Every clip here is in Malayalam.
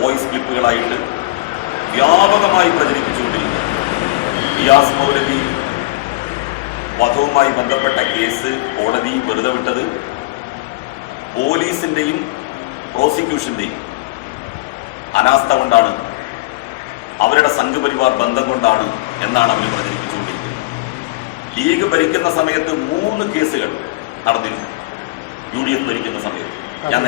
വോയിസ് ക്ലിപ്പുകളായിട്ട് വ്യാപകമായി പ്രചരിപ്പിച്ചുകൊണ്ടിരിക്കുന്നു. റിയാസ് മൗലവി വധവുമായി ബന്ധപ്പെട്ട കേസ് കോടതി വെറുതെ വിട്ടത് പോലീസിന്റെയും പ്രോസിക്യൂഷന്റെയും അനാസ്ഥ കൊണ്ടാണ്, അവരുടെ സംഘപരിവാർ ബന്ധം കൊണ്ടാണ് എന്നാണ് അവർ പ്രചരിപ്പിച്ചുകൊണ്ടിരിക്കുന്നത്. ലീഗ് ഭരിക്കുന്ന സമയത്ത് 3 കേസുകൾ നടന്നിരുന്നു. UDF ഭരിക്കുന്ന സമയത്ത് ഞാൻ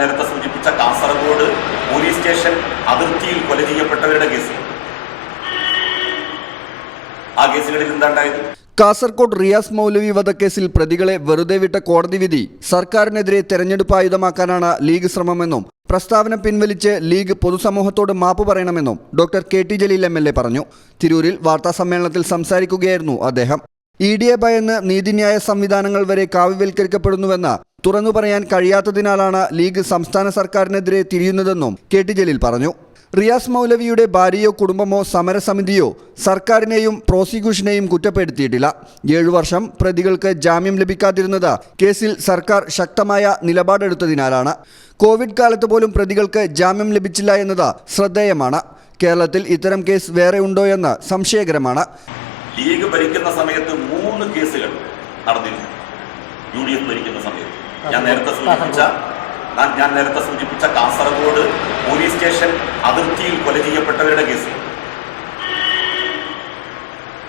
നേരത്തെ സൂചിപ്പിച്ച കാസർഗോഡ് പോലീസ് സ്റ്റേഷൻ അതിർത്തിയിൽ കൊല ചെയ്യപ്പെട്ടവരുടെ കേസ്, ആ കേസുകളിൽ എന്താണ്ടായത്? കാസർകോട് റിയാസ് മൗലവി വധക്കേസിൽ പ്രതികളെ വെറുതെ വിട്ട കോടതി വിധി സർക്കാരിനെതിരെ തെരഞ്ഞെടുപ്പ് ആയുധമാക്കാനാണ് ലീഗ് ശ്രമമെന്നും പ്രസ്താവന പിൻവലിച്ച് ലീഗ് പൊതുസമൂഹത്തോട് മാപ്പ് പറയണമെന്നും ഡോക്ടർ KT ജലീൽ MLA പറഞ്ഞു. തിരൂരിൽ വാർത്താസമ്മേളനത്തിൽ സംസാരിക്കുകയായിരുന്നു അദ്ദേഹം. EDയെ ഭയന്ന് നീതിന്യായ സംവിധാനങ്ങൾ വരെ കാവ്യവൽക്കരിക്കപ്പെടുന്നുവെന്ന് തുറന്നു പറയാൻ കഴിയാത്തതിനാലാണ് ലീഗ് സംസ്ഥാന സർക്കാരിനെതിരെ തിരിയുന്നതെന്നും KT ജലീൽ പറഞ്ഞു. റിയാസ് മൗലവിയുടെ ഭാര്യയോ കുടുംബമോ സമരസമിതിയോ സർക്കാരിനെയും പ്രോസിക്യൂഷനെയും കുറ്റപ്പെടുത്തിയിട്ടില്ല. 7 വർഷം പ്രതികൾക്ക് ജാമ്യം ലഭിക്കാതിരുന്നത് കേസിൽ സർക്കാർ ശക്തമായ നിലപാടെടുത്തതിനാലാണ്. കോവിഡ് കാലത്ത് പോലും പ്രതികൾക്ക് ജാമ്യം ലഭിച്ചില്ല എന്നത് ശ്രദ്ധേയമാണ്. കേരളത്തിൽ ഇത്തരം കേസ് വേറെ ഉണ്ടോ എന്ന് സംശയകരമാണ്. ലീഗ് ഭരിക്കുന്ന സമയത്ത് 3 കേസുകൾ നടന്നിരുന്നു. UDF ഭരിക്കുന്ന സമയത്ത് ഞാൻ നേരത്തെ സൂചിപ്പിച്ച കാസർഗോഡ് പോലീസ് സ്റ്റേഷൻ അതിർത്തിയിൽ കൊല ചെയ്യപ്പെട്ടവരുടെ കേസ്,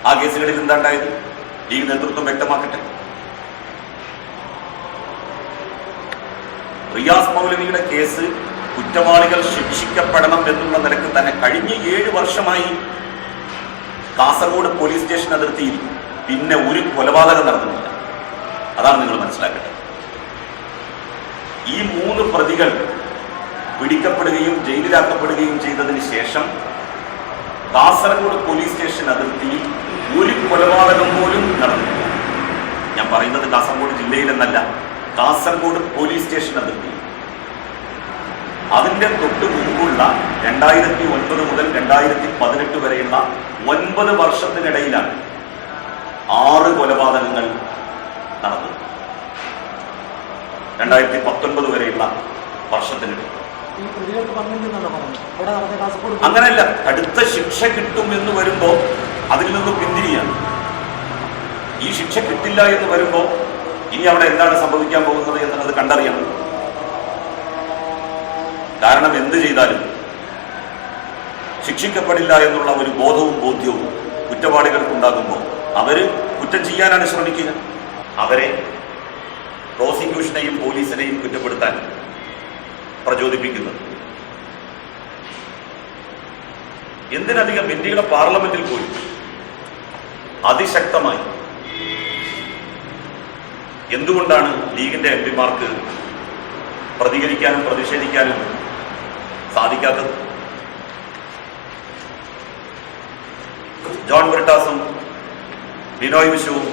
ആ കേസുകളിൽ എന്താണ്ടായത്? ലീഗ് നേതൃത്വം വ്യക്തമാക്കട്ടെ. റിയാസ് മൗലവിയുടെ കേസ് കുറ്റവാളികൾ ശിക്ഷിക്കപ്പെടണം എന്നുള്ള നിലക്ക് തന്നെ കഴിഞ്ഞ 7 വർഷമായി കാസർഗോഡ് പോലീസ് സ്റ്റേഷൻ അതിർത്തിയിൽ പിന്നെ ഒരു കൊലപാതകം നടന്നിട്ടില്ല. അതാണ് നിങ്ങൾ മനസ്സിലാക്കേണ്ടത്. ഈ 3 പ്രതികൾ പിടിക്കപ്പെടുകയും ജയിലിലാക്കപ്പെടുകയും ചെയ്തതിന് ശേഷം കാസർഗോഡ് പോലീസ് സ്റ്റേഷൻ അതിർത്തിയിൽ ഒരു കൊലപാതകം പോലും നടന്നിട്ടില്ല. ഞാൻ പറയുന്നത് കാസർഗോഡ് ജില്ലയിലെന്നല്ല, കാസർഗോഡ് പോലീസ് സ്റ്റേഷൻ അതിർത്തി. അതിന്റെ തൊട്ട് മുമ്പുള്ള 2009 മുതൽ 2018 വരെയുള്ള 9 വർഷത്തിനിടയിലാണ് 6 കൊലപാതകങ്ങൾ നടന്നത്. 2019 വരെയുള്ള വർഷത്തിനിടയിൽ അങ്ങനെയല്ല. അടുത്ത ശിക്ഷ കിട്ടും എന്ന് വരുമ്പോ അതിൽ നിന്ന് പിന്തിരിയാണ്. ഈ ശിക്ഷ കിട്ടില്ല എന്ന് വരുമ്പോ ഇനി അവിടെ എന്താണ് സംഭവിക്കാൻ പോകുന്നത് എന്നുള്ളത് കണ്ടറിയണം. കാരണം എന്ത് ചെയ്താലും ശിക്ഷിക്കപ്പെടില്ല എന്നുള്ള ഒരു ബോധവും ബോധ്യവും കുറ്റവാളികൾക്കുണ്ടാകുമ്പോൾ അവര് കുറ്റം ചെയ്യാനാണ് ശ്രമിക്കുക. അവരെ പ്രോസിക്യൂഷനെയും പോലീസിനെയും കുറ്റപ്പെടുത്താൻ പ്രചോദിപ്പിക്കുന്നത്. എന്തിനധികം ഇന്ത്യയുടെ പാർലമെന്റിൽ പോയി അതിശക്തമായി എന്തുകൊണ്ടാണ് ലീഗിന്റെ MPമാർക്ക് പ്രതികരിക്കാനും പ്രതിഷേധിക്കാനും സാധിക്കാത്തത്? ജോൺ ബ്രിട്ടാസും ബിനോയ് വിശ്വവും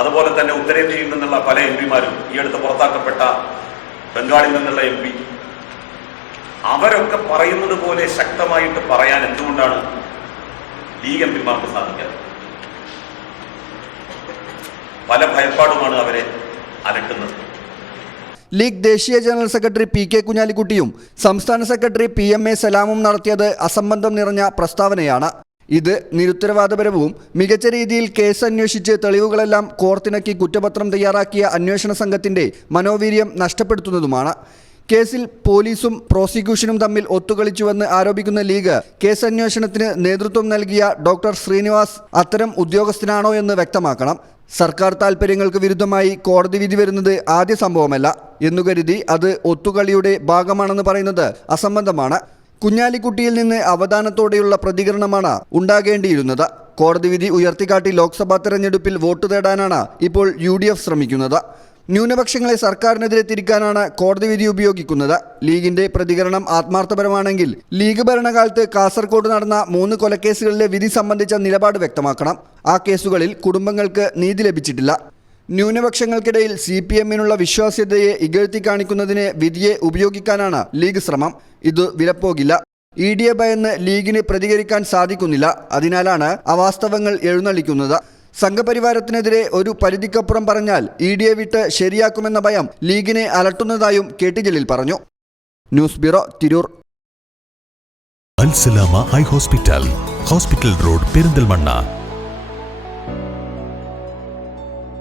അതുപോലെ തന്നെ ഉത്തരേന്ത്യയിൽ നിന്നുള്ള പല MPമാരും, ഈ അടുത്ത് പുറത്താക്കപ്പെട്ട ബംഗാളിൽ നിന്നുള്ള MP, അവരൊക്കെ പറയുന്നത് പോലെ ശക്തമായിട്ട് പറയാൻ എന്തുകൊണ്ടാണ് ലീഗ് MPമാർക്ക് സാധിക്കാത്തത്? പല ഭയപ്പാടുമാണ് അവരെ അലട്ടുന്നത്. ലീഗ് ദേശീയ ജനറൽ സെക്രട്ടറി PK കുഞ്ഞാലിക്കുട്ടിയും സംസ്ഥാന സെക്രട്ടറി PMA സലാമും നടത്തിയത് അസംബന്ധം നിറഞ്ഞ പ്രസ്താവനയാണ്. ഇത് നിരുത്തരവാദപരവും മികച്ച രീതിയിൽ കേസ് അന്വേഷിച്ച് തെളിവുകളെല്ലാം കോർത്തിണക്കി കുറ്റപത്രം തയ്യാറാക്കിയ അന്വേഷണ സംഘത്തിന്റെ മനോവീര്യം നഷ്ടപ്പെടുത്തുന്നതുമാണ്. കേസിൽ പോലീസും പ്രോസിക്യൂഷനും തമ്മിൽ ഒത്തുകളിച്ചുവെന്ന് ആരോപിക്കുന്ന ലീഗ് കേസ് അന്വേഷണത്തിന് നേതൃത്വം നൽകിയ ഡോക്ടർ ശ്രീനിവാസ് അത്തരം ഉദ്യോഗസ്ഥനാണോ എന്ന് വ്യക്തമാക്കണം. സർക്കാർ താൽപ്പര്യങ്ങൾക്ക് വിരുദ്ധമായി കോടതി വിധി വരുന്നത് ആദ്യ സംഭവമല്ല എന്നുകരുതി അത് ഒത്തുകളിയുടെ ഭാഗമാണെന്ന് പറയുന്നത് അസംബന്ധമാണ്. കുഞ്ഞാലിക്കുട്ടിയിൽ നിന്ന് അവധാനത്തോടെയുള്ള പ്രതികരണമാണ് ഉണ്ടാകേണ്ടിയിരുന്നത്. കോടതി വിധി ഉയർത്തിക്കാട്ടി ലോക്സഭാ തെരഞ്ഞെടുപ്പിൽ വോട്ട് തേടാനാണ് ഇപ്പോൾ UDF ശ്രമിക്കുന്നത്. ന്യൂനപക്ഷങ്ങളെ സർക്കാരിനെതിരെ തിരിക്കാനാണ് കോടതി വിധി ഉപയോഗിക്കുന്നത്. ലീഗിന്റെ പ്രതികരണം ആത്മാർത്ഥപരമാണെങ്കിൽ ലീഗ് ഭരണകാലത്ത് കാസർകോട് നടന്ന 3 കൊലക്കേസുകളിലെ വിധി സംബന്ധിച്ച നിലപാട് വ്യക്തമാക്കണം. ആ കേസുകളിൽ കുടുംബങ്ങൾക്ക് നീതി ലഭിച്ചിട്ടില്ല. ന്യൂനപക്ഷങ്ങൾക്കിടയിൽ CPMനുള്ള വിശ്വാസ്യതയെ ഇകഴ്ത്തി കാണിക്കുന്നതിന് വിധിയെ ഉപയോഗിക്കാനാണ് ലീഗ് ശ്രമം. ഇത് വിലപ്പോകില്ല. EDയെ ഭയന്ന് ലീഗിന് പ്രതികരിക്കാൻ സാധിക്കുന്നില്ല. അതിനാലാണ് അവാസ്തവങ്ങൾ എഴുന്നള്ളിക്കുന്നത്. സംഘപരിവാരത്തിനെതിരെ ഒരു പരിധിക്കപ്പുറം പറഞ്ഞാൽ EDയെ വിട്ട് ശരിയാക്കുമെന്ന ഭയം ലീഗിനെ അലട്ടുന്നതായും KT ജലീൽ പറഞ്ഞു. News bureau, Tirur. Al Salama high hospital road, Perinthalmanna.